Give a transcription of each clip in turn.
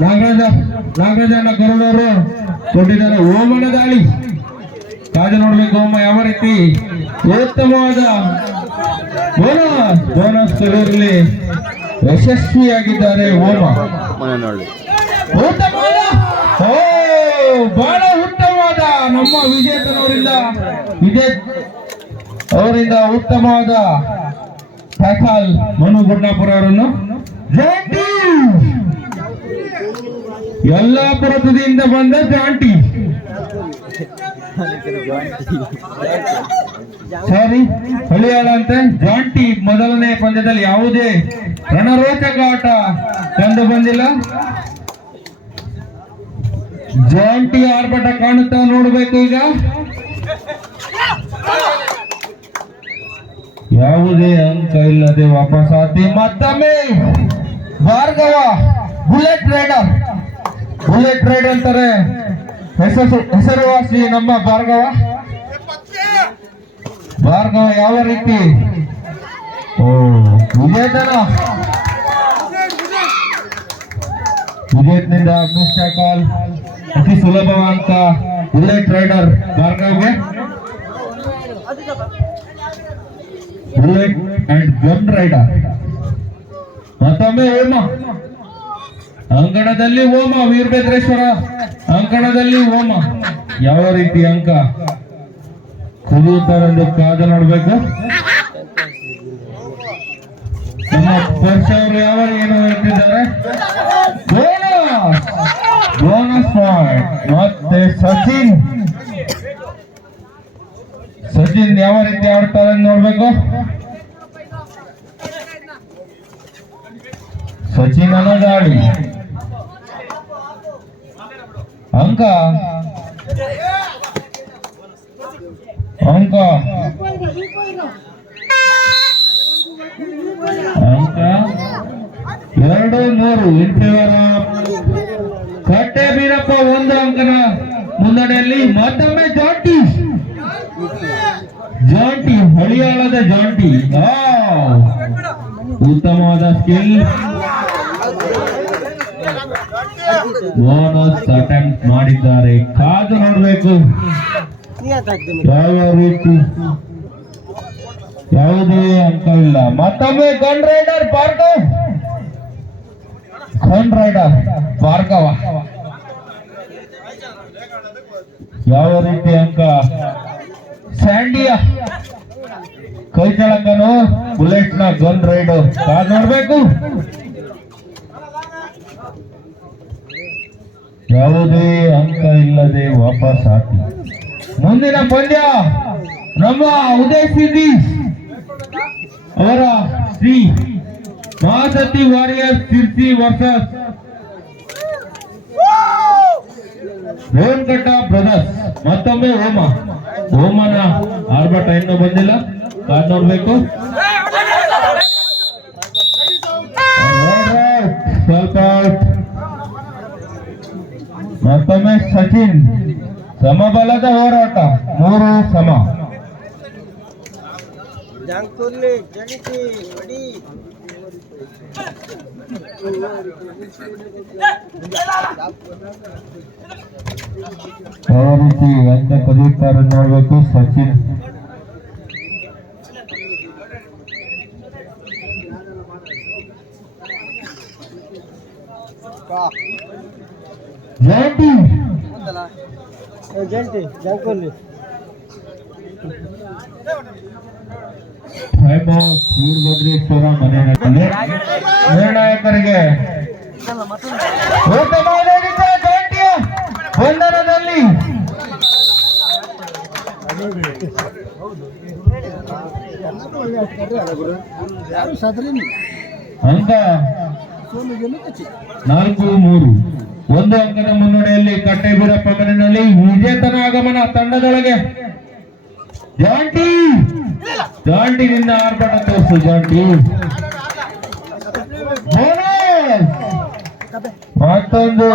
ನಾಗರಾಜ ನಾಗರಾಜನ ಗರುಡವರು ಕೊಟ್ಟಿದ್ದಾರೆ. ಓಮನ ದಾಳಿ. ಕಾದು ನೋಡ್ಬೇಕು ಓಮ ಯಾವ ರೀತಿ ಉತ್ತಮವಾದ ಬೋನಸ್ ಕೊಡೋದ್ರಲ್ಲಿ ಯಶಸ್ವಿಯಾಗಿದ್ದಾರೆ ಓಮ. ಓ, ಬಹಳ ಉತ್ತಮವಾದ ನಮ್ಮ ವಿಜೇತನವರಿಂದ ವಿಜೇತ್ ಅವರಿಂದ ಉತ್ತಮವಾದ ಟ್ಯಾಕಲ್ ಮನು ಗುಡ್ನಾಪುರ ಅವರನ್ನು ಯಲ್ಲಾಪುರ ಪುರತದಿಂದ ಬಂದ ಜಾಂಟಿ. ಸಾರಿ ಹಳಿಯಾಳ ಜಾಂಟಿ ಮೊದಲನೇ ಪಂದ್ಯದಲ್ಲಿ ಯಾವುದೇ ರಣರೋಚಕ ಆಟ ಕಂಡು ಬಂದಿಲ್ಲ. ಜಾಂಟಿ ಆರ್ಭಟ ಕಾಣುತ್ತಾ ನೋಡ್ಬೇಕು ಈಗ. ಯಾವುದೇ ಅಂಕ ಇಲ್ಲದೆ ವಾಪಸಾತಿ ಮತ್ತೊಮ್ಮೆ Bhargava. Bullet raider. Bullet raid ಅಂತಾರೆ ಹೆಸರು, ಹೆಸರುವಾಸಿ ನಮ್ಮ ಭಾರ್ಗವ. ಭಾರ್ಗವ ಯಾವ ರೀತಿ? ಓ ವಿಜೇತನ ವಿಜೇತ್ನಿಂದ ಮಿಸ್ ಕಾಲ್. ಅತಿ ಸುಲಭವಾದಂತ bullet rider ಭಾರ್ಗವ್ಗೆ. Bullet and gun raider. ಮತ್ತೊಮ್ಮೆ ಓಮ ಅಂಕಣದಲ್ಲಿ ಓಮ ವೀರಭದ್ರೇಶ್ವರ. ಅಂಕಣದಲ್ಲಿ ಓಮ ಯಾವ ರೀತಿ ಅಂಕ? ಕುದಿಯುತ್ತಾರೆಂದು ಕಾದ ನೋಡ್ಬೇಕು. ನಮ್ಮ ಸ್ಪರ್ಶ ಅವರು ಯಾವ ಏನು ಹೇಳ್ತಿದ್ದಾರೆ? ಮತ್ತೆ ಸಚಿನ್. ಸಚಿನ್ ಯಾವ ರೀತಿ ಆಡ್ತಾರೆ ನೋಡ್ಬೇಕು. ಸಚಿನ್ ದಾಳಿ ಅಂಕ. ಅಂಕ. ಅಂಕ. ಎರಡು, ಮೂರು. ಎಂಟಿವರ ಕಟ್ಟೆ ಬೀರಪ್ಪ, ಒಂದು ಅಂಕನ ಮುನ್ನಡೆಯಲ್ಲಿ ಮತ್ತೊಮ್ಮೆ ಜಾಂಟಿ. ಜಾಂಟಿ, ಹಳಿಯಾಳದ ಜಾಂಟಿ. ಉತ್ತಮವಾದ ಸ್ಕಿಲ್. ಬೋನಸ್ ಅಟೆಂಪ್ಟ್ ಮಾಡಿದ್ದಾರೆ. ಕಾದು ನೋಡಬೇಕು. ಯಾವ ರೀತಿ? ಯಾವುದೇ ಅಂಕ ಇಲ್ಲ. ಮತ್ತೊಮ್ಮೆ gun raider Bhargav gun raider Bhargava ಯಾವ ರೀತಿ ಅಂಕ? ಸ್ಯಾಂಡಿಯಾ ಕೈ ಕೆಳಕನು. ಬುಲೆಟ್ನ ಗನ್ ರೈಡ್ ಕಾದು ನೋಡ್ಬೇಕು. ಯಾವುದೇ ಅಂಕ ಇಲ್ಲದೆ ವಾಪಸ್ ಹಾಕಿ. ಮುಂದಿನ ಪಂದ್ಯ ನಮ್ಮ ಉದಯ ಸಿದ್ದಿ ಅವರ Shri Mahasati warrior Sirsi versus. Rohankatta brothers, ಮತ್ತೊಮ್ಮೆ ಹೋಮ ಹೋಮನ ಆರ್ಭಟ ಇನ್ನೂ ಬಂದಿಲ್ಲ. ಕಾರ್ ನೋಡ್ಬೇಕು. ಸ್ವಲ್ಪ. ಮತ್ತೊಮ್ಮೆ ಸಚಿನ್ ಸಮಬಲದ ಹೋರಾಟ ಮೂರು ಸಮ ಜಾಂಗ್ತೂರ್ಲಿ ಜಡಿತಿ ಬಡಿ ಯಾವ ರೀತಿ ಅಂತ ಕಲಿಯುತ್ತಾರೆ ನೋಡ್ಬೇಕು ಸಚಿನ್ ಜಯಂತಿ ಜಯಂತಿ ಜಯಂತಿ ವೀರಭದ್ರೇಶ್ವರ ಮನೆಯಲ್ಲಿ ನಿರ್ಣಾಯಕರಿಗೆ ಜಯಂತಿಯ ಬಂಧನದಲ್ಲಿ ಅಂಕ ನಾಲ್ಕು ಮೂರು. ಒಂದು ಅಂಕದ ಮುನ್ನಡೆಯಲ್ಲಿ ಕಟ್ಟೆಬೀರಪ್ಪ ಮನೆಯಲ್ಲಿ ವಿಜೇತನ ಆಗಮನ ತಂಡದೊಳಗೆ. ಜಾಂಟಿ! ಜಾಂಟಿ ನಿನ್ನ ಆರ್ಭಟ ತೋರಿಸು, ಜಾಂಟಿ! ಮತ್ತೊಂದು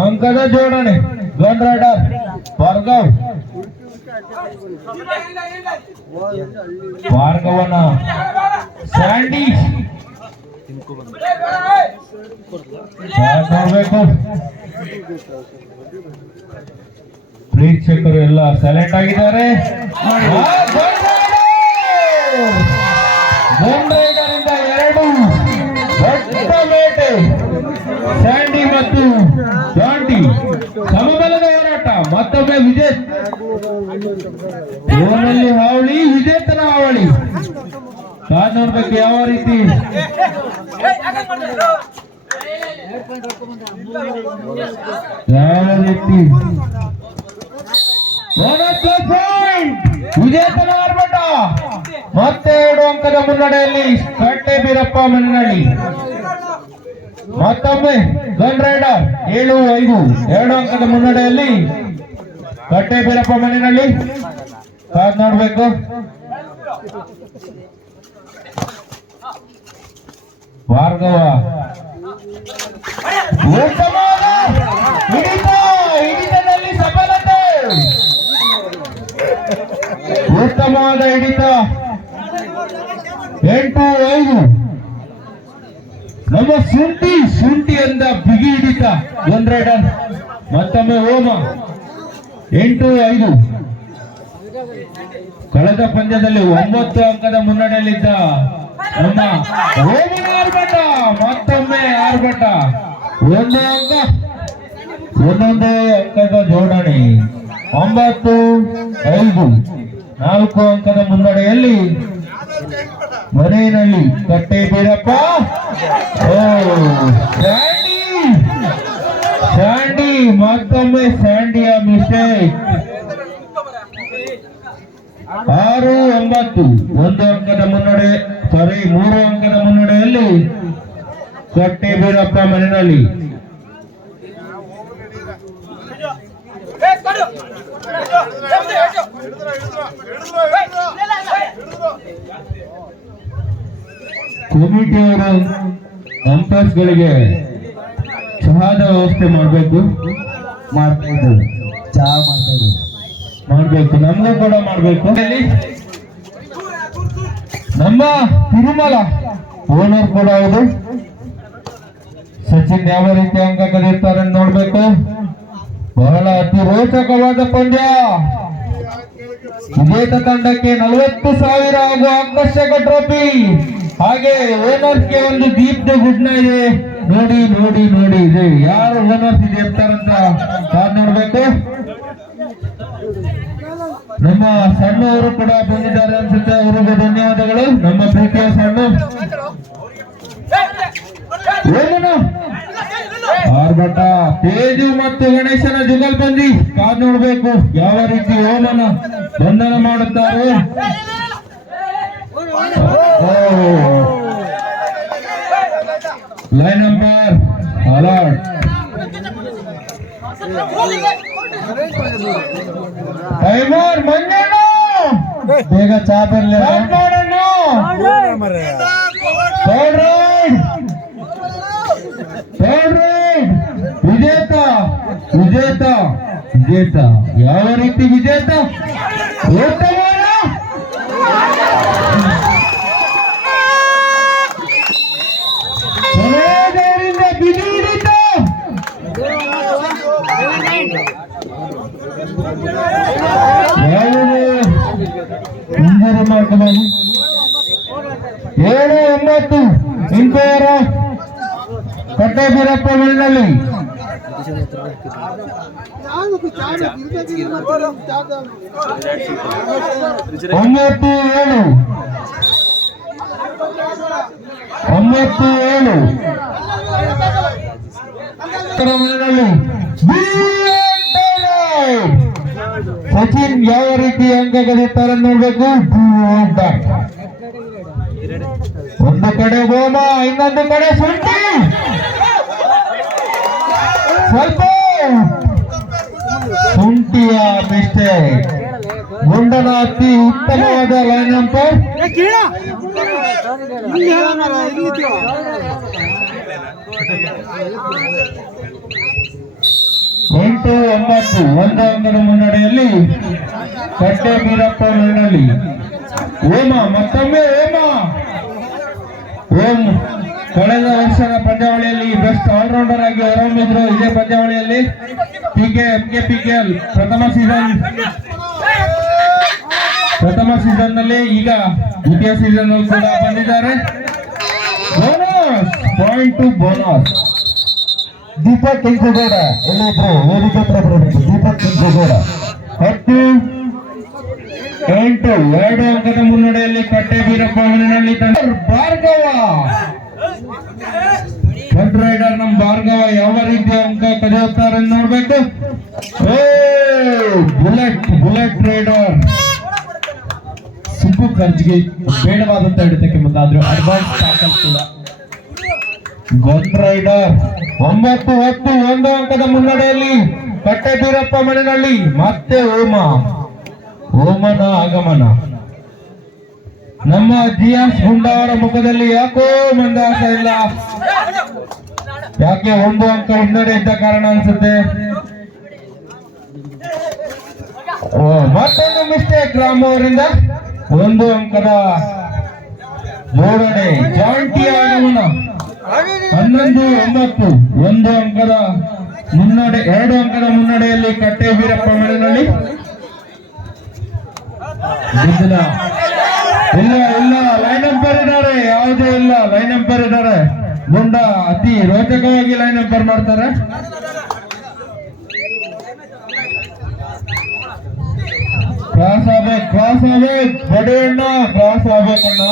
ಅಂಕದ ಜೋಡಣೆ ಗನ್ ಸ್ಯಾಂಡಿ ನೋಡ್ಬೇಕು ಪ್ರೇಕ್ಷಕರು ಎಲ್ಲ ಸೆಲೆಕ್ಟ್ ಆಗಿದ್ದಾರೆ. ಎರಡು ದೊಡ್ಡ ಬೇಟೆ ಸ್ಯಾಂಡಿ ಮತ್ತು ಜಾಂಟಿ ಸಮಬಲದ ಹೋರಾಟ, ಮತ್ತೊಮ್ಮೆ ವಿಜಯ್ ಇವನಲ್ಲಿ ಹಾವಳಿ, ವಿಜೇತನ ಹಾವಳಿ. ಕಾದ್ ಬಗ್ಗೆ ಯಾವ ರೀತಿ? ಯಾವ ರೀತಿ ಬೋನಸ್ ಪಾಯಿಂಟ್ ವಿಜೇತನ ಆರ್ಭಟ ಮತ್ತೆ ಎರಡು ಅಂಕದ ಮುನ್ನಡೆಯಲ್ಲಿ ಕಟ್ಟೆ ಬೀರಪ್ಪ ಮನ್ನಳ್ಳಿ ಮತ್ತೊಮ್ಮೆ ಗನ್ ರೈಡರ್ ಏಳು ಐದು ಎರಡು ಅಂಕದ ಮುನ್ನಡೆಯಲ್ಲಿ ಕಟ್ಟೆ ಬೀರಪ್ಪ ಮನೆಯಲ್ಲಿ ಕಾದ್ ನೋಡ್ಬೇಕು ಭಾರ್ಗವ ಹಿಡಿತದಲ್ಲಿ ಸಫಲತೆ. ಉತ್ತಮವಾದ ಹಿಡಿತ. ಎಂಟು, ಐದು. ನಮ್ಮ ಶುಂಠಿ ಶುಂಠಿ ಅಂದ ಬಿಗಿ ಹಿಡಿತ. ಒಂದ್ ರೈಡರ್ ಮತ್ತೊಮ್ಮೆ ಹೋಮ. ಎಂಟು, ಐದು. ಕಳೆದ ಪಂದ್ಯದಲ್ಲಿ ಒಂಬತ್ತು ಅಂಕದ ಮುನ್ನಡೆಯಲ್ಲಿದ್ದ ನಮ್ಮ ಹೋಮಿನ ಆರ್ಭಟ ಮತ್ತೊಮ್ಮೆ ಆರ್ಭಟ ಒಂದು ಅಂಕ ಒಂದೊಂದೇ ಅಂಕದ ಜೋಡಣೆ. ಒಂಬತ್ತು, ಐದು. ನಾಲ್ಕು ಅಂಕದ ಮುನ್ನಡೆಯಲ್ಲಿ ಮನೆಯಲ್ಲಿ ಕಟ್ಟೆ ಬೀರಪ್ಪ ಸ್ಯಾಂಡಿ. ಸ್ಯಾಂಡಿ, ಮತ್ತೊಮ್ಮೆ ಸ್ಯಾಂಡಿಯ ಮಿಸ್ಟೇಕ್. ಆರು, ಒಂಬತ್ತು. ಒಂದು ಅಂಕದ ಮುನ್ನಡೆ. ಸಾರಿ ಮೂರು ಅಂಕದ ಮುನ್ನಡೆಯಲ್ಲಿ ಕಟ್ಟೆ ಬೀರಪ್ಪ ಮನೆಯಲ್ಲಿ ಕಮಿಟಿಯವರು ಅಂಪೈರ್ಸ್ ಗಳಿಗೆ ಚಹಾದ ವ್ಯವಸ್ಥೆ ಮಾಡಬೇಕು, ಮಾಡ್ತಾ ಚಹಾ ಮಾಡ್ತಾ ಇದ್ದೀವಿ ಮಾಡ್ಬೇಕು, ನಮಗೂ ಕೂಡ ಮಾಡ್ಬೇಕು. ನಮ್ಮ ತಿರುಮಲ. ಓನರ್ ಕೂಡ ಹೌದು ಸಚಿನ್ ಯಾವ ರೀತಿ ಅಂಕ ಕಲಿಯುತ್ತಾರೆ ಅಂತ ನೋಡ್ಬೇಕು. ಬಹಳ ಅತಿ ರೋಚಕವಾದ ಪಂದ್ಯ. ವಿಜೇತ ತಂಡಕ್ಕೆ ನಲವತ್ತು ಸಾವಿರ ಹಾಗೂ ಆಕರ್ಷಕ ಟ್ರೋಫಿ ಹಾಗೆ ಓನರ್ಸ್ಗೆ ಒಂದು ದೀಪ್ತ ಗುಡ್ನ ಇದೆ. ನೋಡಿ ನೋಡಿ ನೋಡಿ, ಇದೆ. ಯಾರು ಓನರ್ಸ್ ಇದೆ ಅಂತ ನೋಡ್ಬೇಕು. ನಮ್ಮ ಸಣ್ಣವರು ಕೂಡ ಬಂದಿದ್ದಾರೆ ಅನ್ಸುತ್ತೆ. ಅವರಿಗೆ ಧನ್ಯವಾದಗಳು. ನಮ್ಮ ಪ್ರೀತಿಯ ಸಣ್ಣ. ಆರ್ಭಟ. ತೇಜು ಮತ್ತು ಗಣೇಶನ ಜುಗಲ್ಬಂದಿ ಕಾದ್ ನೋಡ್ಬೇಕು. ಯಾವ ರೀತಿ ಓಮನ ಬಂಧನ ಮಾಡುತ್ತಾರೆ? Line number alert. Timer Manjanna ಬೇಗ ಚಾ ಬರ್ಲಿ ಮಾಡೋಣ ಥರ್ಡ್ ರೈಡ್ ಥರ್ಡ್ ರೈಡ್ ವಿಜೇತ ವಿಜೇತ ವಿಜೇತ ಯಾವ ರೀತಿ ವಿಜೇತ ಉತ್ತಮವಾದ ಕೊನೆಯದವರಿಂದ ಬಿಗಿ ಹಿಡಿತ ಯಾವುದೇ ಇಂಜರಿ ಮಾಡ್ಕೋಬಾರ್ದು ಏಳು ಒಂಬತ್ತು ಇಂಪೈರ ಕಟ್ಟೆ ಬೀರಪ್ಪ ಮಣ್ಣಿನಲ್ಲಿ ಒಂಬತ್ತು ಏಳು ಒಂಬತ್ತು ಏಳು ಮನೆಯಲ್ಲಿ ಸಚಿನ್ ಯಾವ ರೀತಿ ಅಂಕ ಗೆದ್ದುತ್ತಾರೆ ನೋಡ್ಬೇಕು ಅಂತ ಒಂದು ಕಡೆ ಗೋಮ ಇನ್ನೊಂದು ಕಡೆ ಶುಂಠಿ ಸ್ವಲ್ಪ. ಶುಂಠಿಯ ಮಿಸ್ಟೇಕ್ ಗುಂಡನ ಅತಿ ಉತ್ತಮವಾದ ಲೈನ್ ನಂಬರ್ ಎಂಟು ಒಂಬತ್ತು ಒಂದು ಅಂಕದ ಮುನ್ನಡೆಯಲ್ಲಿ ಕಟ್ಟೆ ಬೀರಪ್ಪ ಮಣ್ಣಲ್ಲಿ ಓಮ ಮತ್ತೊಮ್ಮೆ ಓಮ ಓಂ ಕಳೆದ ವರ್ಷದ ಪಂದ್ಯಾವಳಿಯಲ್ಲಿ ಬೆಸ್ಟ್ ಆಲ್ರೌಂಡರ್ ಆಗಿ ಹೊರಹೊಮ್ಮಿದ್ರು ಇದೇ ಪಂದ್ಯಾವಳಿಯಲ್ಲಿ ಪಿಕೆ ಎಂಕೆ ಎಲ್ ಪ್ರಥಮ ಸೀಸನ್ ಪ್ರಥಮ ಸೀಸನ್ನಲ್ಲಿ ಈಗ ದ್ವಿತೀಯ ಸೀಸನ್ ಅಲ್ಲಿ ಕೂಡ ಬಂದಿದ್ದಾರೆ. Bonus point two bonus Deepak Kenkugowda ಎಲ್ಲಿದ್ರು ವೇದಿಕೆ ಹತ್ರ ಬರಬೇಕು. ದೀಪಕ್ ಕೆಂಕುಗೌಡ ಹತ್ತು ಎಂಟು ಎರಡು ಅಂಕದ ಮುನ್ನಡೆಯಲ್ಲಿ ಕಟ್ಟೆ ಬೀರಪ್ಪ ತಂಡ. ಭಾರ್ಗವ ಫ್ರಂಟ್ ರೈಡರ್ ನಮ್ ಭಾರ್ಗವ ಯಾವ ರೀತಿ ಕದಿಯುತ್ತಾರೆ ನೋಡ್ಬೇಕು. ಏ ಬುಲೆಟ್ ಬುಲೆಟ್ ರೈಡರ್. ಸುಬ್ಬು ಖರ್ಜಿಗೆ ಬೇಡವಾದಂತ ಹಿಡಿತಕ್ಕೆ ಮುಂದಾದ್ರು. ಅಡ್ವಾನ್ಸ್ ಟ್ಯಾಕಲ್ ಕೂಡ. ಗೊಂಡ್ ರೈಡರ್ ಒಂಬತ್ತು ಹತ್ತು ಒಂದು ಅಂಕದ ಮುನ್ನಡೆಯಲ್ಲಿ ಕಟ್ಟೆ ಬೀರಪ್ಪ ಮನೆಯಲ್ಲಿ ಮತ್ತೆ ಓಮ. ಓಮನ ಆಗಮನ. ನಮ್ಮ ಜಿಯಾಸ್ ಗುಂಡಾವರ ಮುಖದಲ್ಲಿ ಯಾಕೋ ಮಂದಾಸ ಇಲ್ಲ. ಯಾಕೆ ಒಂದು ಅಂಕ ಹಿನ್ನಡೆ ಇದ್ದ ಕಾರಣ ಅನ್ಸುತ್ತೆ? ಮತ್ತೊಂದು ಮಿಸ್ಟೇಕ್ ರಾಮ್ ಅವರಿಂದ. ಒಂದು ಅಂಕದ ಜೋಡಣೆ ಜಾಂಟಿ ಆಗಮನ ಹನ್ನೊಂದು, ಒಂಬತ್ತು. ಒಂದು ಅಂಕದ ಮುನ್ನಡೆ, ಎರಡು ಅಂಕದ ಮುನ್ನಡೆಯಲ್ಲಿ ಕಟ್ಟೆ ವೀರಪ್ಪ ಗೆದ್ದಿಲ್ಲ. ಇಲ್ಲ. ಇಲ್ಲ ಲೈನ್ ಅಂಪೇರ್ ಇದ್ದಾರೆ. ಯಾವುದೇ ಇಲ್ಲ. ಲೈನ್ ಅಂಪೇರ್ ಇದ್ದಾರೆ. ಗುಂಡ ಅತಿ ರೋಚಕವಾಗಿ ಲೈನ್ ಅಂಪೈರ್ ಮಾಡ್ತಾರೆ. ಕ್ರಾಸ್ ಆಗ್ಬೇಕು ಕ್ರಾಸ್ ಆಗ್ಬೇಕು ಬಡಿಯಣ್ಣ ಕ್ರಾಸ್ ಆಗ್ಬೇಕಣ್ಣ.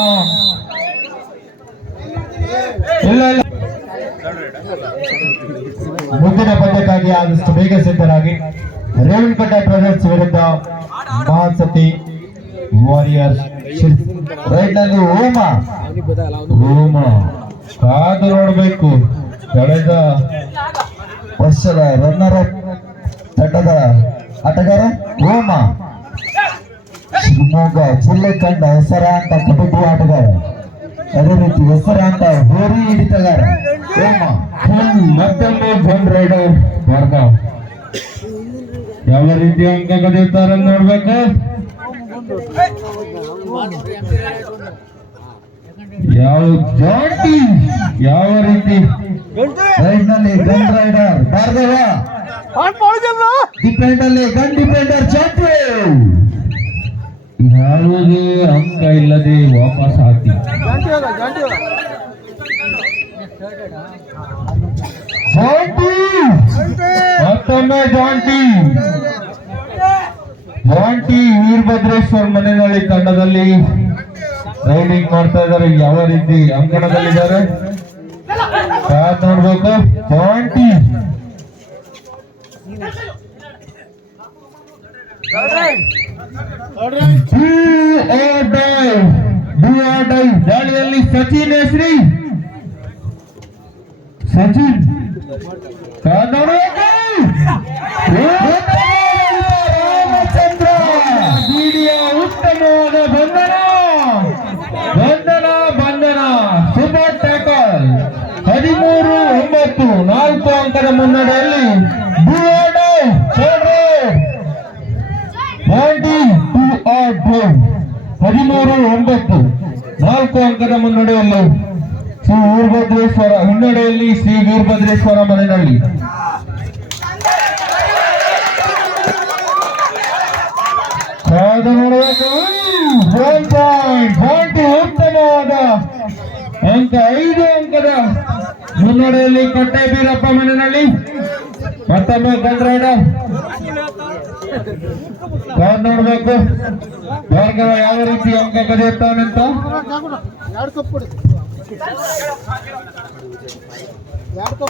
ಇಲ್ಲ ಇಲ್ಲ. ಮುಂದಿನ ಪಂದ್ಯಕ್ಕಾಗಿ ಆದಷ್ಟು ಬೇಗ ಸಿದ್ಧರಾಗಿ. ರೇವಣಪೇಟೆ ಬ್ರದರ್ಸ್ ವಿರುದ್ಧ ಮಹಾಸತಿ ವಾರಿಯರ್ಸ್ ರೈಟ್ನಲ್ಲಿ ಓಮ. ಓಮ. ಕಾದು ನೋಡಬೇಕು. ಕಳೆದ ವರ್ಷದ ರನ್ನರ್ ಅಪ್ ತಂಡದ ಆಟಗಾರ ಓಮ ಶಿವಮೊಗ್ಗ ಜಿಲ್ಲೆ ಕಂಡ ಹೆಸರಾಂತ ಕಬಡ್ಡಿ ಆಟಗಾರ. ಅದೇ ರೀತಿ ಹೆಸರಾಂತ ಹೋರಿ ಹಿಡಿತಗಾರ ಫುಲ್ ಮತ್ತೊಂದು ಫನ್ ರೈಡರ್ ಭಾರತ ಯಾವ ರೀತಿ ಅಂಕ ಕದಿಯುತ್ತಾರೆ ನೋಡ್ಬೇಕು. ಯಾವ ಜಾಂಟಿ ಯಾವ ರೀತಿ? ರೈಡ್ನಲ್ಲಿ ಗನ್ ರೈಡರ್ ಭಾರ್ಗವ! ಡಿಪೆಂಡ್ ಅಲ್ಲಿ ಗನ್ ಡಿಪೆಂಡರ್ ಚಾಂಪು ಯಾವುದೇ ಅಂಕ ಇಲ್ಲದೆ ವಾಪಸ್ ಹಾಕಿ. ಜಾಂಟಿ ಮತ್ತೊಮ್ಮೆ ಜಾಂಟಿ ಜಾಂಟಿ ವೀರಭದ್ರೇಶ್ವರ್ ಮನೆಯಲ್ಲಿ ತಂಡದಲ್ಲಿ ರೈಡಿಂಗ್ ಮಾಡ್ತಾ ಇದ್ದಾರೆ. ಯಾವ ರೀತಿ ಅಂಕಣದಲ್ಲಿದ್ದಾರೆ? ಕಾದ್ ನೋಡ್ಬೇಕು. ಜಾಯಿಂಟಿ or ದಾಳಿಯಲ್ಲಿ ಸಚಿನ್ ಹೆಸ್ರಿ. ಸಚಿನ್ ಕಾದ್ ನೋಡ್ಬೇಕು. ರಾಮಚಂದ್ರ ಬೀಡಿಯ ಉತ್ತಮವಾದ ಬಂಧನ ಬಂಧನ ಬಂಧನ ಸೂಪರ್ ಟ್ಯಾಕಲ್ ಹದಿಮೂರು ಒಂಬತ್ತು ನಾಲ್ಕು ಅಂಕದ ಮುನ್ನಡೆಯಲ್ಲಿ Do or die. Third round. Ninety two or two ಹದಿಮೂರು, ಒಂಬತ್ತು. ನಾಲ್ಕು ಅಂಕದ ಮುನ್ನಡೆಯಲ್ಲಿ ಶ್ರೀ ವೀರಭದ್ರೇಶ್ವರ ಹಿನ್ನಡೆಯಲ್ಲಿ ಶ್ರೀ ವೀರಭದ್ರೇಶ್ವರ ಮನೆಯಲ್ಲಿ ಉತ್ತಮವಾದ ಅಂಕ ಐದು. ಮುನ್ನಡೆಯಲ್ಲಿ ಕಟ್ಟೆ ಬೀರಪ್ಪ ಮನೆಯಲ್ಲಿ. ಮತ್ತೊಮ್ಮೆ ಗಂಡ್ರೈಡ ಕಾದ್ ನೋಡ್ಬೇಕು. ಭಾರ್ಗವ ಯಾವ ರೀತಿ ಅಂಕ ಕದಿಯುತ್ತಾನಂತ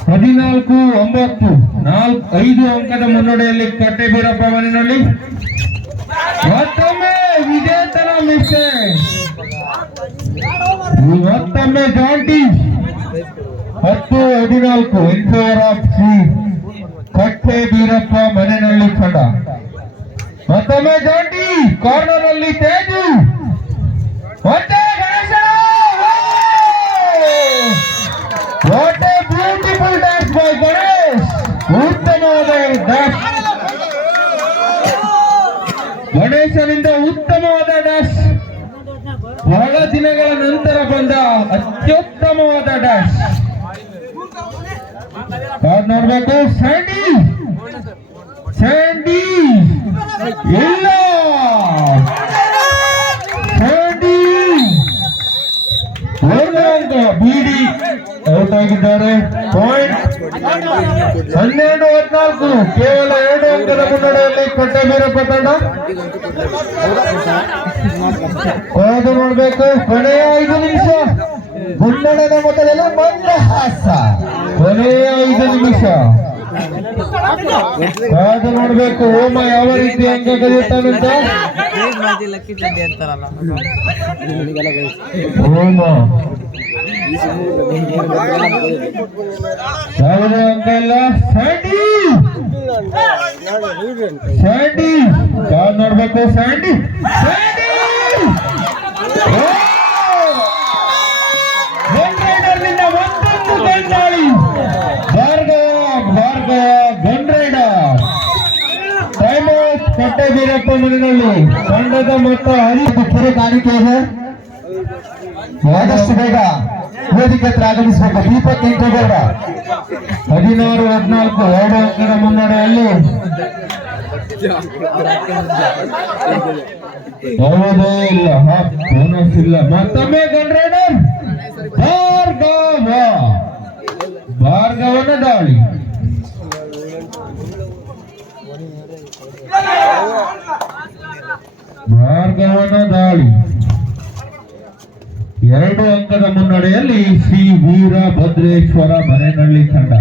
ಹದಿನಾಲ್ಕು, ಒಂಬತ್ತು, ನಾಲ್ಕು, ಐದು ಅಂಕದ ಮುನ್ನಡೆಯಲ್ಲಿ ಕಟ್ಟೆ ಬೀರಪ್ಪ ಮನೆಯಲ್ಲಿ. ಮತ್ತೊಮ್ಮೆ ವಿಜೇತನ ತರ ಮಿಸ್ಟೇಕ್ ಮತ್ತೊಮ್ಮೆ ಜಾಂಟಿ. ಹತ್ತು ಹದಿನಾಲ್ಕು ಇನ್ಫೋರ್ ಆಫ್ ಶ್ರೀ ಕಟ್ಟೆ ಬೀರಪ್ಪ ಮನೆಯಲ್ಲಿ ಕಂಡ ಮತ್ತೊಮ್ಮೆ ಜಾಂಟಿ ಕಾರ್ನರ್ ಅಲ್ಲಿ ತೇಜು ಗಣೇಶ್! ಉತ್ತಮವಾದ ಗಣೇಶನಿಂದ ಉತ್ತಮವಾದ ಡ್ಯಾಶ್ ಬಹಳ ದಿನಗಳ ನಂತರ ಬಂದ ಅತ್ಯುತ್ತಮವಾದ ಡ್ಯಾಶ್ ನೋಡ್ಬೇಕು. ಸ್ಯಾಂಡಿ. ಸ್ಯಾಂಡಿ. ಇಲ್ಲ ಸ್ಯಾಂಡಿ. ಬಿಡಿ. ಔಟ್ ಆಗಿದ್ದಾರೆ ಪಾಯಿಂಟ್. ಹನ್ನೆರಡು ಹದಿನಾಲ್ಕು. ಕೇವಲ ಎರಡು ಅಂಕದ ಮುನ್ನಡೆಯಲ್ಲಿ ಕಟ್ಟಬೀರಪ್ಪ ತಂಡ. ಕಾದು ನೋಡ್ಬೇಕು. ಕೊನೆಯ ಐದು ನಿಮಿಷ. ಮುನ್ನಡೆದ ಮೊದಲೆಲ್ಲ ಮಂದಹಾಸ ಕೊನೆಯ ಐದು ನಿಮಿಷ. ಕಾದು ನೋಡ್ಬೇಕು ಓಮ ಯಾವ ರೀತಿ ಅಂಕ ಕಲಿಯುತ್ತಾನಂತ ಓಮ ಯಾವುದೇ ಅಂಕ ಇಲ್ಲ. ಸ್ಯಾಂಡಿ. ಸ್ಯಾಂಡಿ. ನೋಡ್ಬೇಕು ಸ್ಯಾಂಡಿ. ಸ್ಯಾಂಡಿ. ಔಟ್ ವೀರಪ್ಪ ಮನೆಯಲ್ಲಿ ತಂಡದ ಮೊತ್ತ ಹರಿದು ಕಾಣಿಕೆ ಇದೆ. ಆದಷ್ಟು ಬೇಗ ವೇದಿಕೆ ಹತ್ರ ಆಗಮಿಸಬೇಕು. ದೀಪಕ್ ಕೆಂಕೇಗೌಡ ಹದಿನಾರು, ಹದಿನಾಲ್ಕು, ಎರಡು ಅಂಕದ ಮುನ್ನಡೆಯಲ್ಲಿ ಯಾವುದೇ ಇಲ್ಲ. ಬೋನಸ್ ಇಲ್ಲ. ಮತ್ತೊಮ್ಮೆ ಗನ್ ರೈಡರ್ ಭಾರ್ಗವ. ಭಾರ್ಗವನ ದಾಳಿ. ಭಾರ್ಗವನ ದಾಳಿ. ಎರಡು ಅಂಕದ ಮುನ್ನಡೆಯಲ್ಲಿ ಶ್ರೀ ವೀರಭದ್ರೇಶ್ವರ ಮನೆನಳ್ಳಿ ತಂಡ.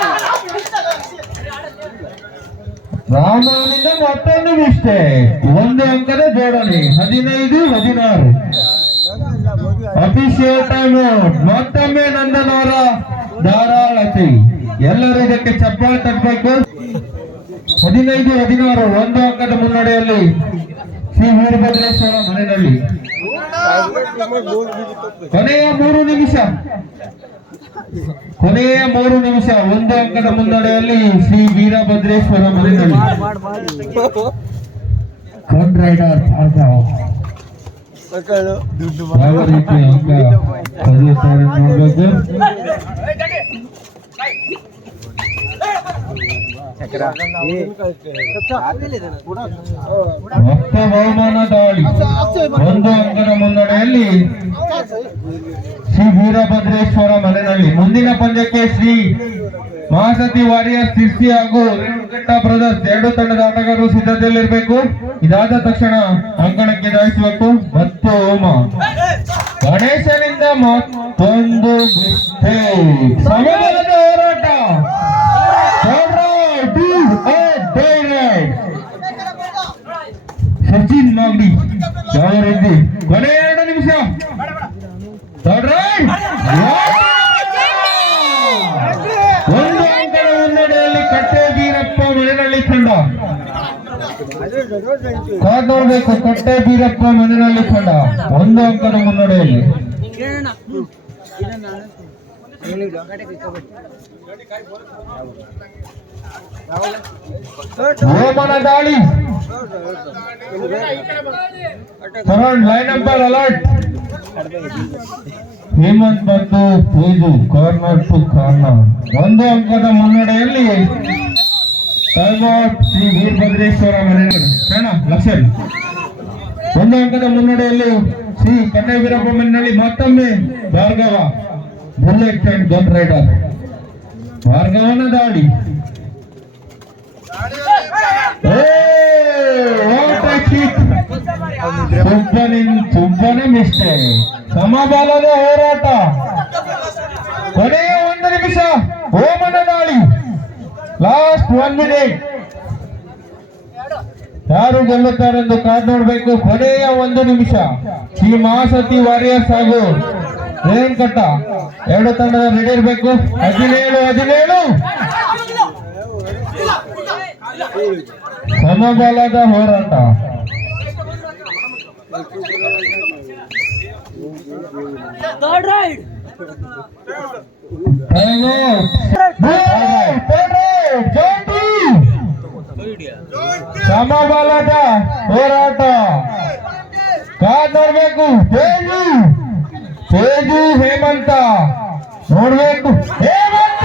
All ರಾಮನಿಂದ ಮತ್ತೊಂದು ನಿಷ್ಠೆ. ಒಂದು ಅಂಕದ ಜೋಡಣೆ. ಹದಿನೈದು, ಹದಿನಾರು. ಅಭಿಷೇಕ ಮತ್ತೊಮ್ಮೆ ನಂದನವರ ಧಾರಾಳತೆ. ಎಲ್ಲರೂ ಇದಕ್ಕೆ ಚಪ್ಪಾಳೆ ತಟ್ಟಬೇಕು ಹದಿನೈದು, ಹದಿನಾರು. ಒಂದು ಅಂಕದ ಮುನ್ನಡೆಯಲ್ಲಿ ಶ್ರೀ ವೀರಭದ್ರೇಶ್ವರ ಮನೆಯಲ್ಲಿ. ಕೊನೆಯ ಮೂರು ನಿಮಿಷ. ಕೊನೆಯ ಮೂರು ನಿಮಿಷ, ಒಂದು ಅಂಕದ ಮುನ್ನಡೆಯಲ್ಲಿ ಶ್ರೀ ವೀರಭದ್ರೇಶ್ವರ ಮನೆಯಲ್ಲಿ ಕನ್ ರೈಡರ್ ಯಾವ ರೀತಿ ಅಂಕ ಪಡೆಯುತ್ತಾರೆ ನೋಡ್ಬೇಕು. ಒಂದು ಅಂಕದ ಮುನ್ನಡೆಯಲ್ಲಿ ಶ್ರೀ ವೀರಭದ್ರೇಶ್ವರ ಮನೆಯಲ್ಲಿ ಮುಂದಿನ ಪಂದ್ಯಕ್ಕೆ ಶ್ರೀ ಮಹಾಸತಿ ವಾರಿಯರ್ಸ್ ತಿರ್ಸಿ ಹಾಗೂ ಘಟ್ಟ ಬ್ರದರ್ಸ್ ಎರಡು ತಂಡದ ಆಟಗಾರರು ಸಿದ್ಧತೆಯಲ್ಲಿರಬೇಕು. ಇದಾದ ತಕ್ಷಣ ಅಂಕಣಕ್ಕೆ ದಾಯಿಸಬೇಕು ಮತ್ತು ಹೋಮ ಗಣೇಶನಿಂದ ಮತ್ತೊಂದು ಸಚಿನ್ ಮಾಗಡಿ ಯಾವ ರೀತಿ ಕೊನೆ ಎರಡು ನಿಮಿಷ. ಒಂದು ಅಂಕದ ಮುನ್ನಡೆಯಲ್ಲಿ ಕಟ್ಟೆ ಬೀರಪ್ಪ ಮನೆಯಲ್ಲಿ ತಂಡ. ಕಾದ್ ನೋಡ್ಬೇಕು ಕಟ್ಟೆ ಬೀರಪ್ಪ ಮನೆಯಲ್ಲಿ ತಂಡ. ಒಂದು ಅಂಕದ ಮುನ್ನಡೆಯಲ್ಲಿ. ಓಮನ ದಾಳಿ Karan line number alert. Hemant ಮತ್ತು ಐದು ಕಾರ್ನರ್ ಟು ಕಾರ್ನರ್. ಒಂದು ಅಂಕದ ಮುನ್ನಡೆಯಲ್ಲಿ ಶ್ರೀ ವೀರಭದ್ರೇಶ್ವರ ಮನೆ ಕಣ ಲಕ್ಷ ಒಂದು ಅಂಕದ ಮುನ್ನಡೆಯಲ್ಲಿ ಶ್ರೀ ಕನ್ನಡ ವೀರಪ್ಪ ಮನೆಯಲ್ಲಿ ಮತ್ತೊಮ್ಮೆ Bhargava. Bullet and gun raider kick. ಸುಬ್ಬನಿನ್ ಸುಬ್ಬನ ಮಿಸ್ಟೇಕ್ ಸಮಬಾಲದ ಹೋರಾಟ ಕೊನೆಯ ಒಂದು ನಿಮಿಷ ಓಮನ ದಾಳಿ ಲಾಸ್ಟ್ ಒನ್ ಮಿನಿಟ್ ಯಾರು ಗೆಲ್ಲುತ್ತಾರೆಂದು ಕಾದ್ ನೋಡ್ಬೇಕು. ಕೊನೆಯ ಒಂದು ನಿಮಿಷ. ಶ್ರೀ ಮಹಾಸತಿ ವಾರಿಯರ್ಸ್ ಹಾಗೂ ರೇಣಕಟ್ಟ ಎರಡು ತಂಡದ ರೆಡಿ ಇರಬೇಕು ಹದಿನೇಳು ಹದಿನೇಳು. ಸಮಬಲದ ಹೋರಾಟ. ಸಮಬಲದ ಹೋರಾಟ. ಕಾದ್ ನೋಡ್ಬೇಕು. ತೇಜು ಹೇಮಂತ. ನೋಡ್ಬೇಕು. ಹೇಮಂತ!